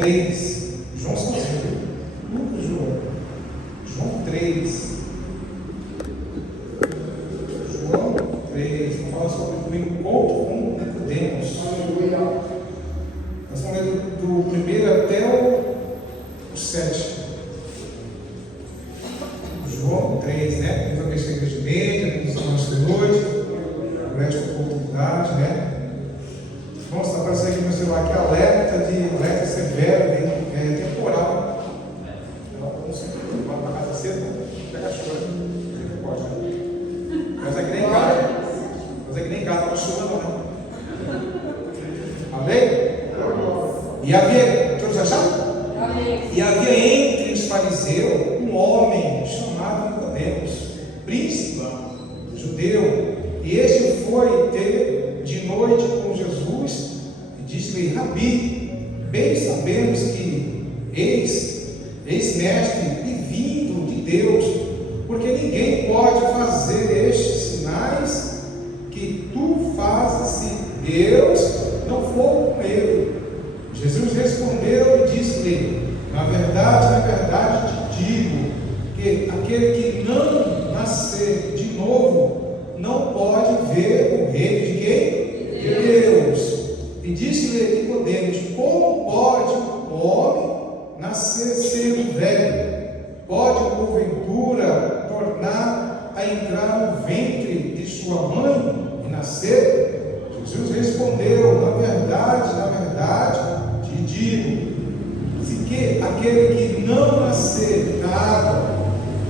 3. João sozinho. Lucas, João 3. João 3. Vamos falar sobre o encontro com Nicodemos. Nós vamos ler do 1 até o 7. João 3, né? Temos a questão da igreja média, temos a nossa noite, o resto da oportunidade, né? Vamos estar aparecendo aqui no celular que alerta severo, temporal. Não sei, vamos para casa cedo, pega a chuva, não pode, né? Mas aqui nem em casa, não chuva não. Amém? E havia, todos acharam? E havia entre os fariseus um homem chamado Nicodemos, príncipe judeu, e este foi ter de noite com Jesus e disse-lhe: Rabi, bem sabemos que eis mestre e vindo de Deus, porque ninguém pode fazer estes sinais que tu fazes se Deus não for com ele. Jesus respondeu e disse-lhe: na verdade te digo que aquele que não nascer de novo não pode ver o reino de quem? De Deus. E disse-lhe Nicodemos: como pode o homem nascer sendo velho? Pode porventura tornar a entrar no ventre de sua mãe e nascer? Jesus respondeu: na verdade te digo que aquele que não nascer da água,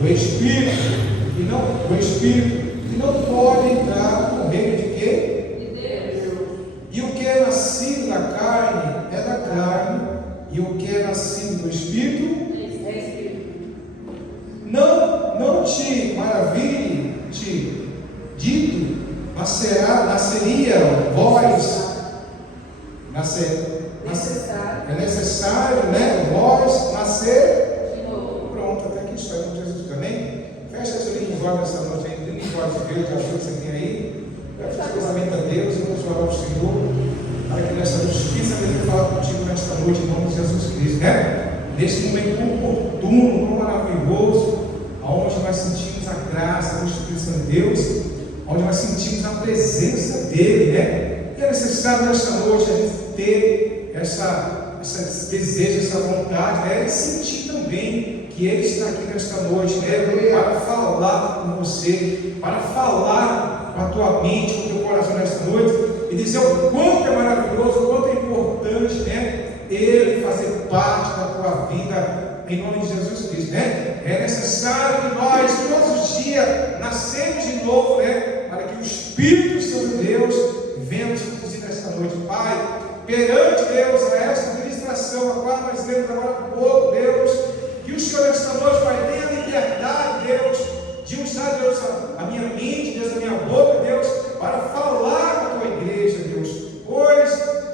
do Espírito, e não pode entrar no reino de quê? De Deus. E o que é nascido da carne é da carne, e o que é nascido do Espírito é Espírito. Não te maravilhe, te dito, nasceria vós, é necessário, né? Vós nascer de novo. Pronto, até aqui está em Jesus também. Fecha os olhos nessa noite aí, tem os olhos de Deus, de ajuda que você tem aí. Fecha o casamento a Deus, vamos orar ao Senhor, para que nesta justiça Ele fale contigo nesta noite, em nome de Jesus Cristo, né? Neste momento oportuno, maravilhoso, onde nós sentimos a graça do Espírito Santo de Deus, onde nós sentimos a presença dEle, né? E é necessário nesta noite a gente ter esse desejo, essa vontade, né? E sentir também que Ele está aqui nesta noite, né? Para falar com você, para falar com a tua mente, com o teu coração nesta noite, e dizer o quanto é maravilhoso, o quanto é importante, né? Ele fazer parte da tua vida, em nome de Jesus Cristo, né? É necessário que nós, todos os dias, nascemos de novo, né? Para que o Espírito Santo de Deus venha nos conduzir nesta noite, Pai. Perante Deus, a esta ministração, a qual nós lemos agora há pouco, Deus, que o Senhor esta noite vai ter a liberdade, Deus, de usar, Deus, a minha mente, Deus, a minha boca, Deus, para falar com a tua igreja, Deus, pois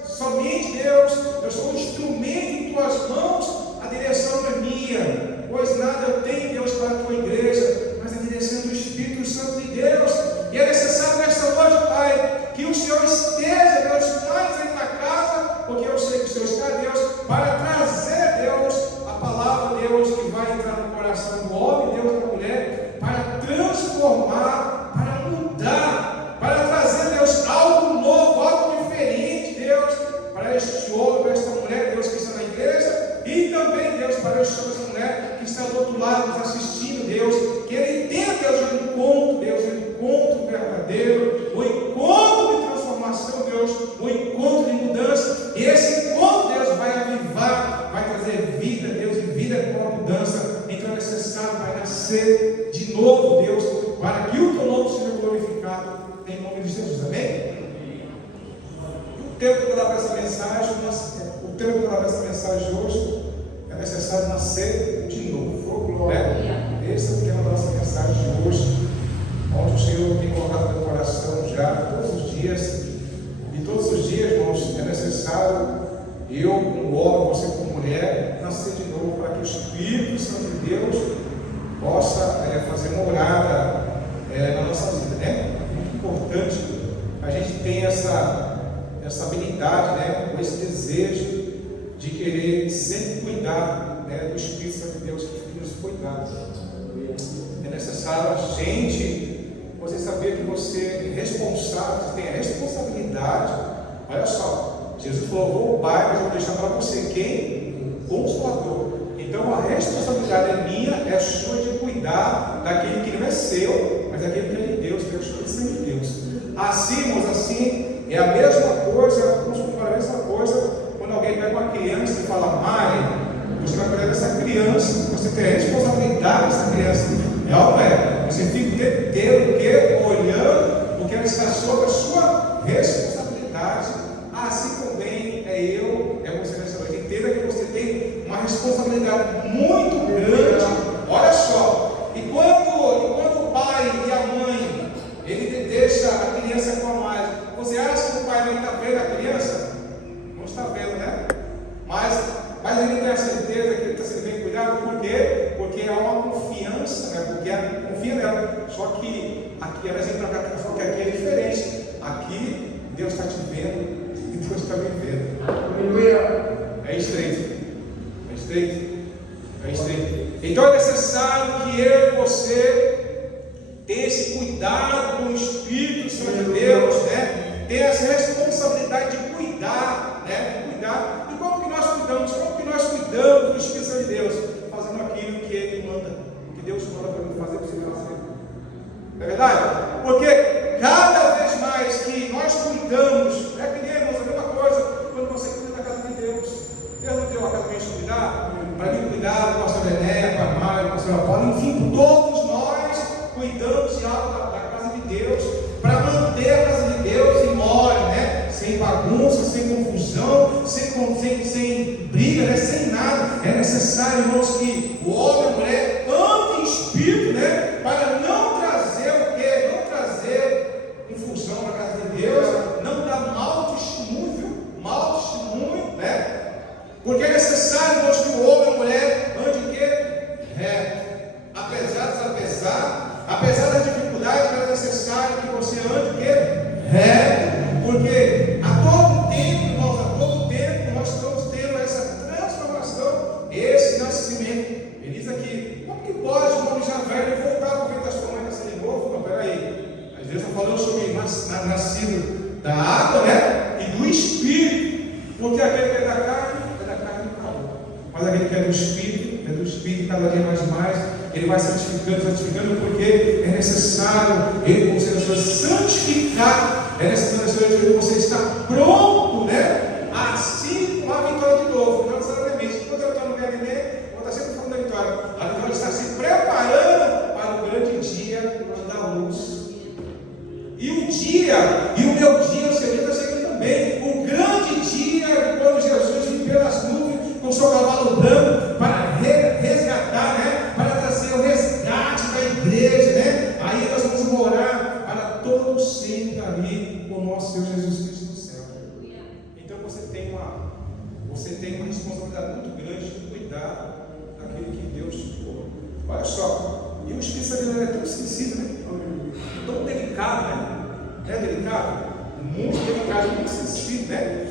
somente, Deus, eu sou um instrumento em tuas mãos, a direção não é minha, pois nada eu tenho, Deus, para a tua igreja, mas a direção do Espírito Santo de Deus, e é necessário nesta noite, Pai, que o Senhor esteja, Deus, mais aí na casa, porque eu sei que o Senhor está, Deus, para trazer, Deus, a palavra, Deus, que vai entrar no coração do homem, Deus, da mulher, para transformar, para mudar, para trazer, Deus, algo novo, algo diferente, Deus, para este homem, para esta mulher, Deus, que está na igreja, e também, Deus, para este homem, esta mulher, que está do outro lado, nos assistindo, Deus, que ele tenha, Deus, um encontro, Deus, um encontro verdadeiro, um encontro de transformação, Deus, um encontro de mudança, e esse encontro, Deus, vai avivar, vai trazer vida, Deus, e vida com a mudança. Então é necessário, vai nascer de novo, Deus, para que o teu nome seja glorificado, em nome de Jesus, amém? O tempo que eu vou dar para essa mensagem, hoje, é necessário nascer de novo, né? Esse é o tema da nossa mensagem de hoje, onde o Senhor tem colocado no meu coração já todos os dias. E todos os dias, irmãos, é necessário eu, como homem, você como mulher, nascer de novo para que o Espírito Santo de Deus possa fazer morada na nossa vida, né? Muito importante a gente ter essa habilidade, né? Ou esse desejo de querer ser gente, você saber que você é responsável, você tem a responsabilidade. Olha só, Jesus falou: vou ao Pai, mas eu vou deixar para você quem? Consolador. Então a responsabilidade é minha, é sua, de cuidar daquele que não é seu, mas daquele que é de Deus, que é o Espírito Santo de Deus. Assim, irmãos, assim, é a mesma coisa, vamos comparar a mesma coisa, quando alguém pega uma criança e fala: Mari, você vai cuidar dessa criança, você tem a responsabilidade dessa criança. É ou não é? Você fica o tempo inteiro olhando, porque ela está sob a sua responsabilidade. Assim também é eu, é você nessa noite. Entenda que você tem uma responsabilidade muito grande. Olha só, e quando o pai e a mãe, ele deixa a criança com a mãe, você acha que o pai não está vendo a criança? Não está vendo, né? Mas ele tem a certeza que ele está sendo bem cuidado. Por quê? Porque há uma confiança, né? Porque confia nela. Só que aqui, ela exemplo, só que aqui é diferente. Aqui Deus está te vendo e Deus está me vendo. É estreito. É estreito. É estreito. Então é necessário que eu e você tenha esse cuidado com o Espírito Santo de Deus, né? Tenha essa responsabilidade de cuidar, né? De cuidar. E como que nós cuidamos? Como que nós cuidamos do Espírito Santo de Deus? Fazendo aquilo que Ele manda, que Deus manda para mim fazer, para você fazer. Não é verdade? Porque cada vez mais que nós cuidamos, é que nem, irmãos, a mesma coisa quando você cuida da casa de Deus. Deus não deu a casa para a gente cuidar, para mim cuidar do pastor Bené, para a Mário, para o pastor Paulo, enfim, todos nós cuidamos de algo da casa de Deus, para manter a casa de Deus em ordem, né? Sem bagunça, sem confusão, sem briga, né? Sem nada. É necessário, irmãos, que o homem e a mulher andem em espírito, né? Para não trazer o quê? Não trazer confusão para a casa de Deus, não dar mau testemunho, né? Porque é necessário, irmãos, que o homem e a mulher andem o quê? Reto. Apesar das dificuldades, é necessário que você ande o quê? Reto. Porque a todo tempo, irmãos, nós estamos tendo essa transformação, esse nascimento. Ele diz aqui: como que pode um homem já velho voltar para o ventre da sua mãe nascer de novo? Não, peraí. Às vezes está falando sobre nascido da água, né? E do Espírito. Porque aquele que é da carne e calma. Mas aquele que é do Espírito, cada dia mais, ele vai santificando, porque é necessário ele, como Senhor, santificar. É necessário que você está pronto, né? Assim com a vitória de novo. Não necessariamente. Quando eu estou no gabinete, eu vou estar sempre falando da vitória. A vitória está se preparando para o grande dia da luz. E o meu dia, o seu dia está chegando também. O grande dia, quando Jesus vem pelas nuvens com o seu cavalo branco para resgatar, né? Para trazer o resgate da igreja, né? Aí nós vamos morar para todos sempre ali com o nosso Senhor Jesus Cristo do céu. Então você tem uma responsabilidade muito grande de cuidar daquilo que Deus criou. Olha só, e o Espírito Santo é tão sensível, né? Tão delicado, né? É delicado? Muito delicado, muito sensível, né?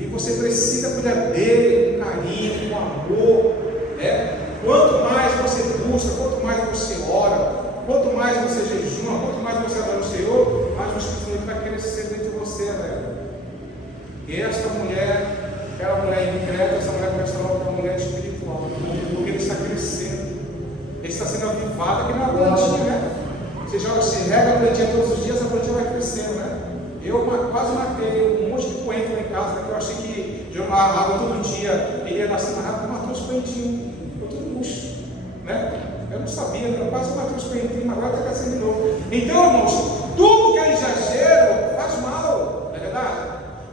E você precisa cuidar dele com carinho, com amor, né? Quanto mais você busca, quanto mais você ora, quanto mais você jejuma, quanto mais você adora o Senhor, mais o Espírito Santo vai crescer dentro de você, né? E esta mulher, aquela mulher incrédula, essa mulher começa a falar uma mulher espiritual, porque ele está crescendo, ele está sendo avivado, que não é uma plantinha, né? Você rega a plantinha todos os dias, a plantinha vai crescendo, né? Eu quase matei um monte de coentro lá em casa, né? Eu achei que jogar água todo dia, ele ia nascer mais rápido, matou os coentrinhos, ficou tudo murcho, né? Eu não sabia, eu quase matei os coentrinhos, mas agora está crescendo de novo. Então, irmãos, tudo que é exagero faz mal, não é verdade?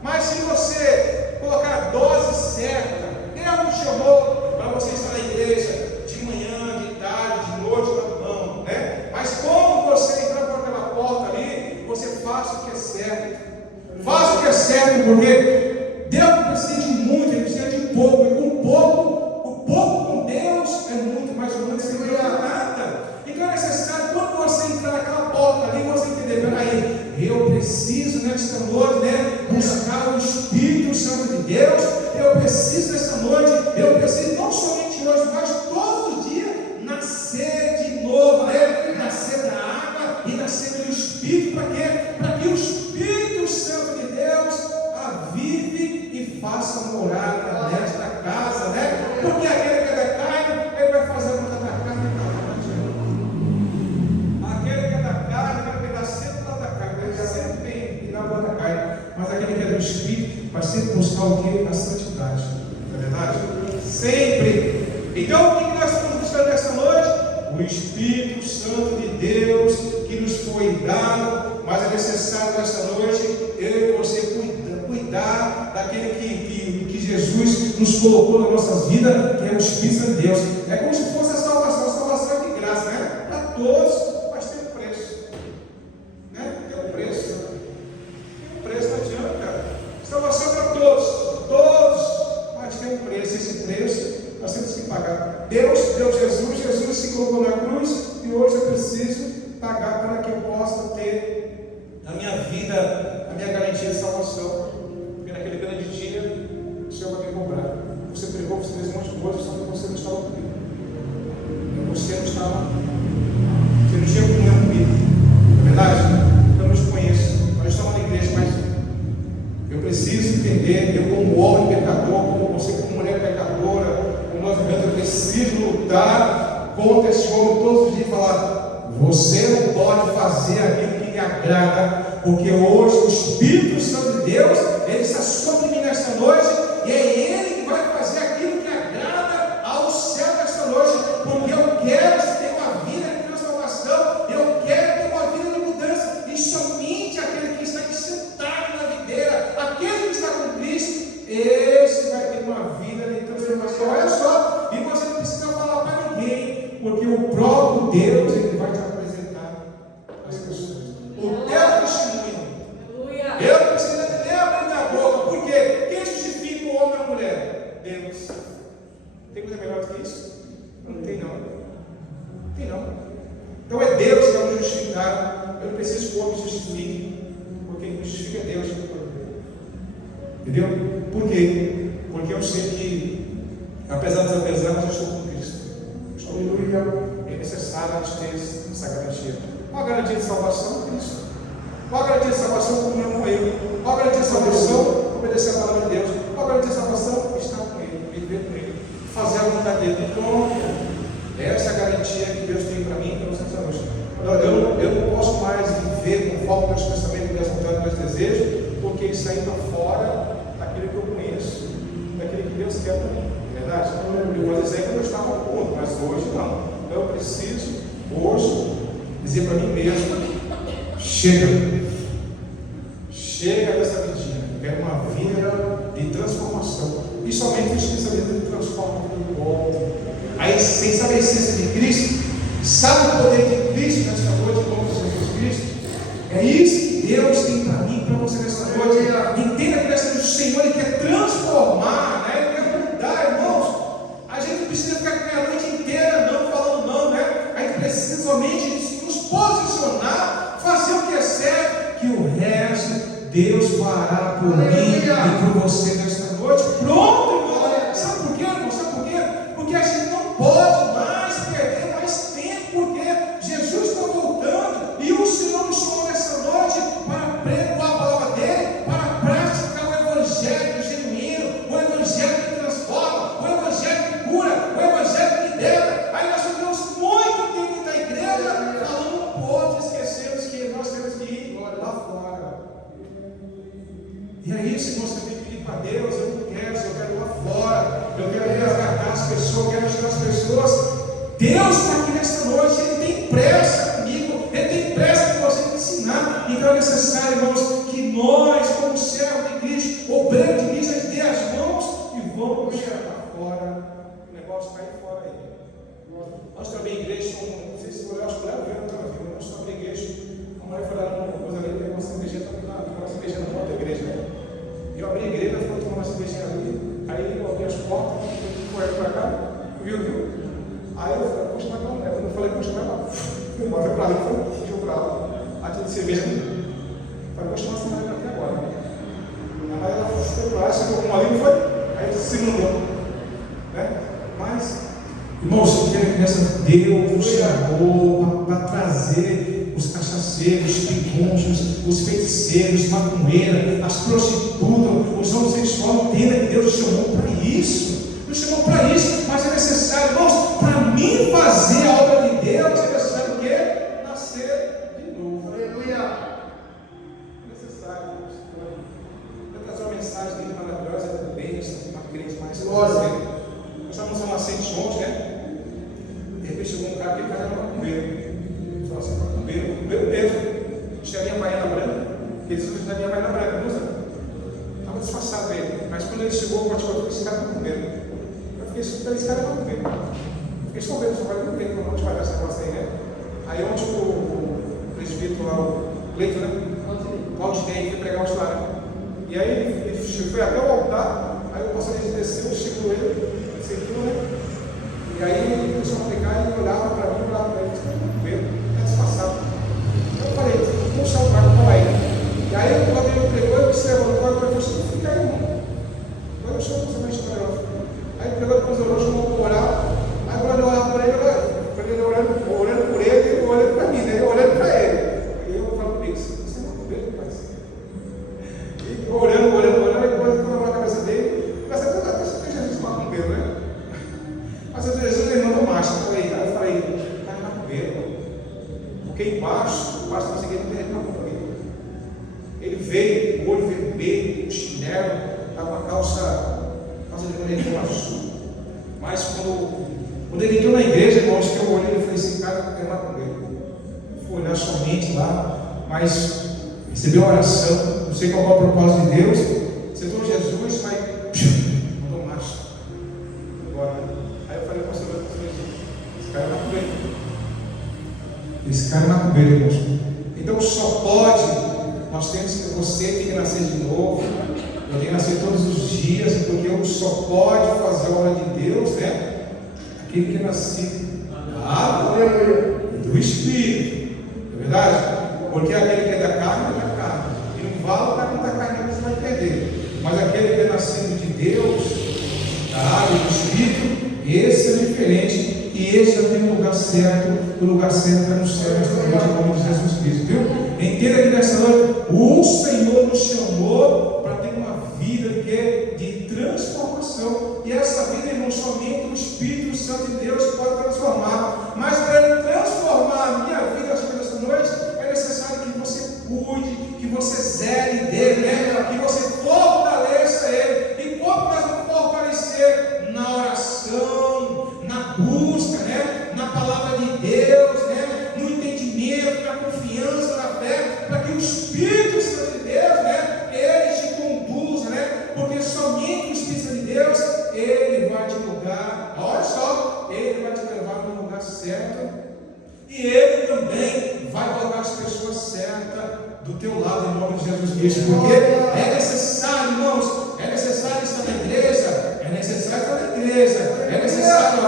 Mas se você colocar a dose certa, Deus nos chamou para você estar na igreja de manhã, de tarde, de noite, não, né? Mas quando você entrar por aquela porta ali, você faça o que é certo. Faça o que é certo, porque Deus não precisa de muito, Ele precisa de pouco. E com pouco, o pouco com Deus é muito mais ou menos sem ganhar nada. Então é necessário, quando você entrar naquela porta ali, você entender: peraí, eu preciso nesta noite, né, buscar o Espírito Santo de Deus. Eu preciso nesta noite, eu preciso não somente hoje, mas todos os dias nascer de novo, né? Nascer da faça morada nesta casa, né? Porque aquele que é da carne, ele vai fazer a morada da carne. Aquele que é da carne vai pegar sempre lá da carne, vai sempre bem lá da carne. Mas aquele que é do Espírito vai sempre buscar o que? A santidade. Não é verdade? Sempre. Então, o que nós estamos buscando nessa noite? O Espírito Santo de Deus que nos foi dado, mas é necessário nessa noite eu e você cuidar daquele que Jesus nos colocou na nossa vida, que é o Espírito Santo de Deus. É como se fosse a salvação. A salvação é de graça, né? Para todos, mas tem um preço, né? Tem um preço. Tem um preço, não adianta. Salvação é para todos, mas tem um preço. Esse preço nós temos que pagar. Deus deu Jesus se colocou na cruz, e hoje eu preciso pagar para que eu possa ter na minha vida a minha garantia de salvação. Porque naquele grande dia o Senhor vai me cobrar. Você pregou, você fez um monte de coisa, só que você não estava comigo. Você não estava, você não tinha comunhão comigo. Não é verdade? Eu não te conheço. Nós estamos na igreja, mas eu preciso entender, eu como homem pecador, como você como mulher pecadora, como nós vivemos, eu preciso lutar contra esse homem todos os dias e falar: você não pode fazer aquilo que lhe agrada, porque hoje o Espírito Santo de Deus, ele está sobre mim nesta noite, e é ele que vai fazer aquilo que agrada ao céu nesta noite, porque eu quero ter uma vida de transformação, eu quero ter uma vida de mudança, e somente aquele que está sentado na videira, aquele que está com Cristo, esse vai ter uma vida de transformação. Olha só, e você não precisa falar para ninguém, porque o próprio Deus, ele vai te apresentar as pessoas. O teu testemunho. Eu não preciso nem abrir minha boca, porque quem justifica o homem e a mulher? Deus. Tem coisa melhor do que isso? Não tem, não. Tem, não. Então é Deus que vai me justificar. Eu não preciso que o homem justifique, porque quem me justifica é Deus. Entendeu? Por quê? Porque eu sei que, apesar dos apesares, eu estou com Cristo. É necessário a gente ter essa garantia. Qual a garantia de salvação? Cristo. Qual a garantia de salvação? Comunhão com Ele. Qual a garantia de salvação? Obedecer a palavra de Deus. Qual a garantia de salvação? Estar com Ele, viver com Ele, fazer a vontade dele. Pronto. Essa é a garantia que Deus tem para mim e para vocês essa noite. Eu não posso mais viver conforme meus pensamentos, minhas vontades, meus desejos, porque isso aí está fora daquilo que eu conheço, daquilo que Deus quer para mim. Verdade? Eu vou dizer que eu estava no ponto, mas hoje não. Então eu preciso, hoje, dizer para mim mesmo: chega dessa vidinha. Eu quero uma vida de transformação. E somente o Espírito Santo transforma o homem. A essência de Cristo. Sabe o poder de Cristo nesta noite, como Jesus Cristo? É isso que Deus tem para mim, para você nesta noite. Entenda que nesta noite o Senhor ele quer transformar, né? Ele quer mudar, irmãos. A gente não precisa ficar aqui a noite inteira não falando não, né? A gente precisa somente nos posicionar, fazer o que é certo, que o resto Deus fará por mim e por você nesta noite. Pronto, irmão. Sabe por quê, irmão? Sabe por quê? Porque a gente não pode mais perder mais tempo, porque Jesus está voltando e o Senhor nos chamou nessa noite para pregar a palavra dele, para praticar o evangelho genuíno, o evangelho que transforma, o evangelho que cura, o evangelho que liberta. Aí nós ficamos muito tempo da igreja falando um pouco, esquecemos que nós temos que ir lá fora. E aí, se você tem que ir para Deus, eu não quero, eu quero ir lá fora, eu quero resgatar as pessoas, eu quero ajudar as pessoas. Deus está aqui nesta noite, Ele tem pressa comigo, Ele tem pressa com você me ensinar. Então é necessário, irmãos, que nós, como servos de Cristo, obreiros de Cristo, a gente dê as mãos e vamos chegar lá fora. O negócio está aí fora aí. Nós também, igreja, não sei se você olhar, acho que não estava vindo, nós também, igreja. A mulher foi lá numa coisa ali, tem uma cervejinha, uma cervejinha na porta da igreja, né? E eu abri a igreja, ela foi tomar uma cervejinha ali, aí eu abri as portas, foi para cá, viu? Aí eu falei, puxa, mas não, eu não falei, puxa, mas não. Fui embora, foi para lá, fui para lá, aí tinha cerveja ali. Falei, puxa, mas você vai até agora. Aí ela foi para lá, chegou com uma ali, não foi? Aí se inundou, né? Mas, irmãos, eu quero que nessa Deus nos chamou para trazer os cachaceiros, os pigunchos, os feiticeiros, maconheiras, as prostitutas, os homossexuais. Entenda isso, nos chamou para isso, mas é necessário, irmãos, para mim fazer a obra de Deus, é necessário o quê? Nascer de novo. Aleluia! É necessário, irmãos. Eu vou trazer uma mensagem dele maravilhosa, também, uma crente mais glória. Nós estávamos na nascente ontem, né? De repente chegou um cara que ele fazia macumbeiro. Só assim, macumbeiro mesmo. Tinha a Havaiana branca, eles usam a Havaiana branca, não usa? Estava disfarçado ele. Mas quando ele chegou, eu falei, esse cara é macumbeiro. Eu fiquei super, esse cara é macumbeiro. Fiquei só vendo, só vai ver como onde vai dar esse negócio aí, né? Aí ontem o presbítero lá, o Cleiton, né? O Aldinei foi pregar o salário. E aí ele foi até o altar, aí o pastor desceu, chegou ele, sentou, né? E aí ele começou a pregar e ele olhava para mim, olhava para ele, esse cara é macumbeiro, é disfarçado. Eu falei, vou puxar o barco para aí. E aí quando ele pregou, ele se levantou, eu falei, você não fica aí, irmão. Agora eu chamo você mais para ela. Aí ele pegou, depois orou, chamou para orar. Aí quando eu olhava para ele, orando por ele, ele olhando para mim, né? Eu olhando para ele. E eu falo para ele, você é macumbeiro, parceiro. E orando, aí quando eu olhava na cabeça dele, mas até você Jesus macumbeiro, né? Mas Jesus ele não macho. Eu falei, cara, macumbeiro. Porque embaixo da conseguia não ter macumbeiro. Ele veio, o olho vermelho, o chinelo, estava com a calça de moletom azul. Mas quando ele entrou na igreja, irmãos, que eu olhei, eu falei, esse cara é macumbeiro. Fui olhar somente lá, mas recebeu a oração, não sei qual é o propósito de Deus. Sentou Jesus, mas mandou marcha. Agora, aí eu falei, pastor, esse cara é macumbeiro. Esse cara é macumbeiro, irmãos. Então só pode, você tem que nascer de novo. Eu tenho que nascer todos os dias, porque eu só pode fazer a obra de Deus, né? Aquele que é nascido da água e do Espírito. Não é verdade? Porque aquele que é da carne é da carne. E não vale o cara que não está carne, você vai perder. Mas aquele que é nascido de Deus, da água e do Espírito, esse é diferente. E esse já tem um lugar certo. O lugar certo é no céu, em nome de Jesus Cristo, viu? Entenda que nessa noite o Senhor nos chamou para ter uma vida de transformação. E essa vida, irmão, somente o Espírito Santo de Deus pode transformar. Mas para ele transformar a minha vida nessa noite, é necessário que você cuide, que você zele dele, né? Que você fortaleça ele. E como nós vamos fortalecer? Na oração, na busca, né? Na palavra de Deus, né? No entendimento, na confiança, na fé, para que o Espírito Santo de Deus, né? Ele te conduza, né? Porque somente o Espírito Santo de Deus, ele vai te lugar, olha só, ele vai te levar no lugar certo, e ele também vai colocar as pessoas certas do teu lado, em nome de Jesus Cristo. Porque é necessário, irmãos, é necessário estar na igreja, é necessário estar na igreja, é necessário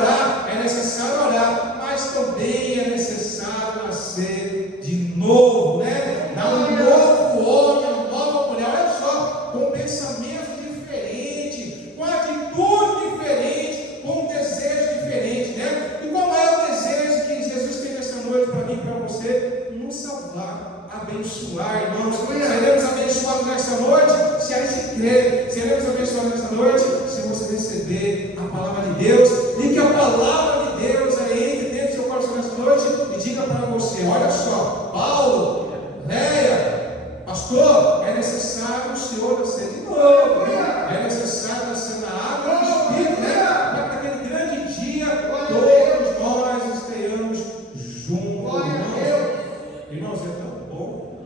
orar, mas também é necessário nascer de novo, né? Dar um novo homem, uma nova mulher, olha só, com pensamento diferente, com atitude diferente, com um desejo diferente, né? E qual é o desejo que Jesus tem nessa noite para mim e para você? Nos salvar, abençoar, irmãos. Seremos abençoados nessa noite se a gente crer. Seremos abençoados nessa noite se você receber a palavra de Deus, e que a palavra de Deus entre dentro do seu coração nessa noite e diga para você: olha só, Paulo, Leia, pastor, é necessário o Senhor nascer de novo, é necessário nascer na água do Espírito, né? Para que naquele grande dia todos nós estejamos juntos. Irmãos, é tão bom,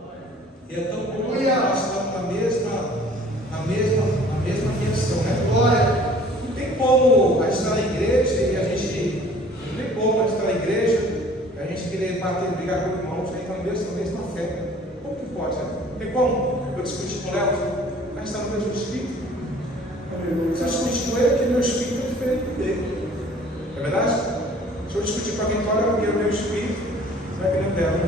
nós estamos na mesma dimensão, né? Glória. Não tem como a gente estar na igreja e a gente querer bater, brigar com o irmão, a gente está na mesma fé. Como que pode, né? Tem como eu discutir com o Léo? A gente está no mesmo espírito. Se eu discutir com ele, porque meu espírito é diferente do dele. É verdade? Se eu discutir com a Vitória, porque o meu espírito não é que nem o dela.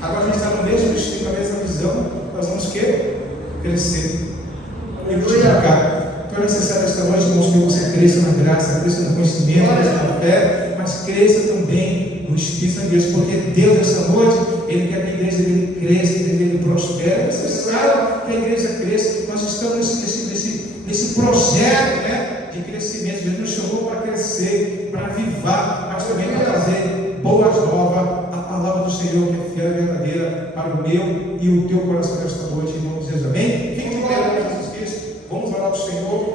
Agora a gente está no mesmo espírito, na mesma visão, nós vamos crescer e multiplicar. Então é necessário esta noite, irmãos, que você cresça na graça, cresça no conhecimento, cresça na fé, mas cresça também no Espírito de Deus, porque Deus, essa noite, Ele quer que a igreja dele cresça, que a igreja dele prospere. É necessário que a igreja cresça. Nós estamos nesse projeto, né, de crescimento. Jesus nos chamou para crescer, para avivar, mas também para trazer boas novas, a palavra do Senhor que é fiel e verdadeira para o meu e o teu coração nesta noite, em nome de Jesus. Amém? Fique de pé, Jesus Cristo. Vamos orar ao Senhor.